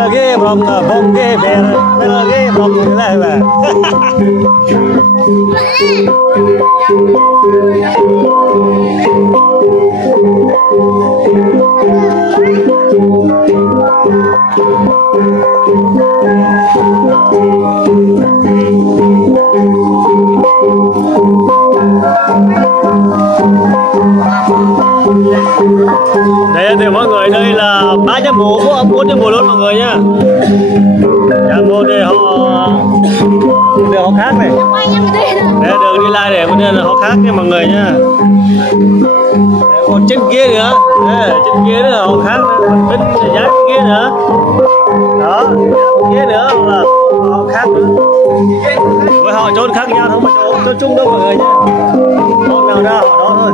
Lagi bong ke ber, lagi bong lah ba. Đây thì mọi người, đây là 300 bộ, 400 bộ luôn mọi người nha. Dạ bộ để họ khác này. Để đường đi lại để nên là họ khác nha mọi người nha. Còn trên kia nữa, trên kia nữa họ khác nữa, bên giá kia nữa. Đó, kia nữa là họ khác nữa. Với họ trốn khác nhau không mà trốn chung đâu mọi người nha. Họ nào ra họ đó thôi.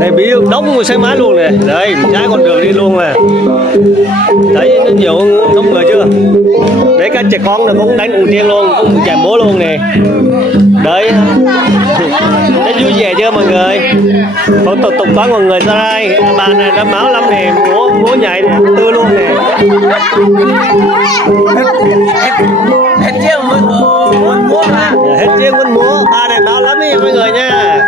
Đây bí đóng người xe máy luôn này, đây trái con đường đi luôn mà. Thấy nó nhiều đông người chưa? Đấy các trẻ con là cũng đánh cùng tiên luôn, cũng chạy bố luôn nè. Đấy, rất vui vẻ chưa mọi người? Còn tục tục có người ra đây, bà này đã máu lắm nè, múa nhảy nè, tư luôn nè. Hết chiếc muốn múa mà. Hết chiếc muốn múa, bà này máu lắm nha mọi người nha.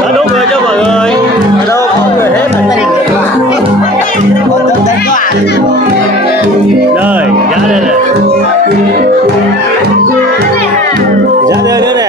Đã đúng rồi cho mọi người. Đâu có người hết rồi. Rồi, giá đây này. Giá đây nữa nè.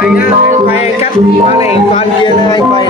Anh quay cắt con này con kia nữa anh quay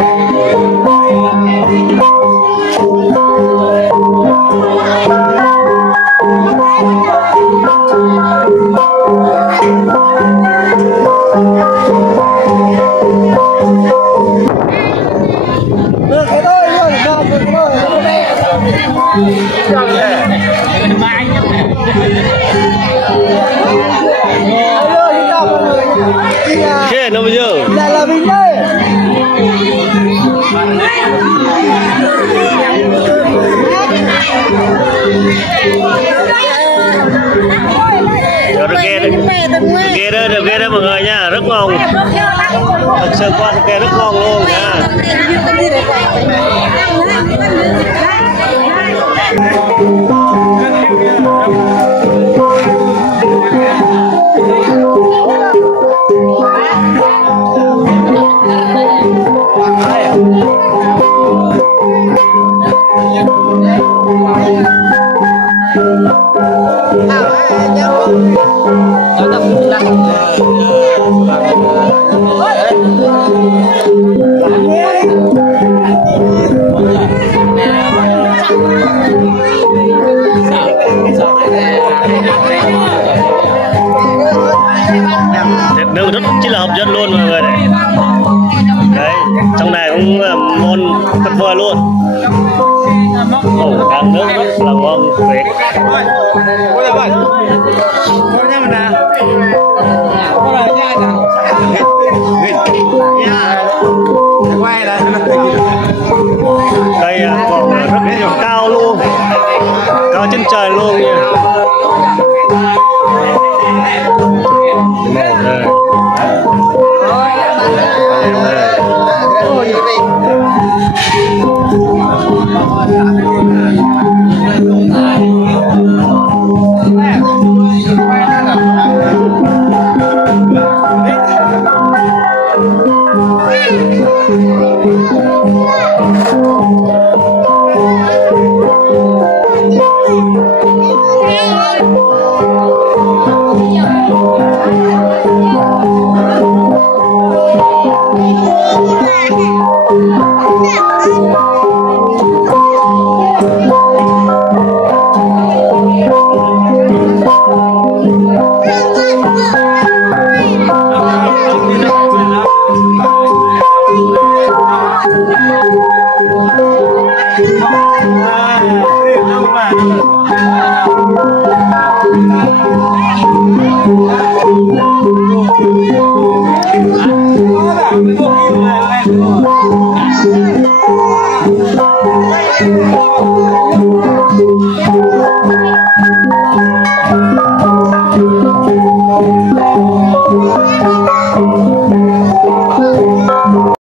Thế nó bây giờ là mình đây. được ghê đó mọi người nha, rất ngon, thật sự con kè rất ngon luôn nha. Thịt nướng rất chỉ là hấp dẫn luôn mọi người này. Đấy, trong này cũng món tuyệt vời luôn. Ồ, ăn nướng rất là ngon tuyệt. Đây còn rất cao luôn, cao trên trời luôn nha.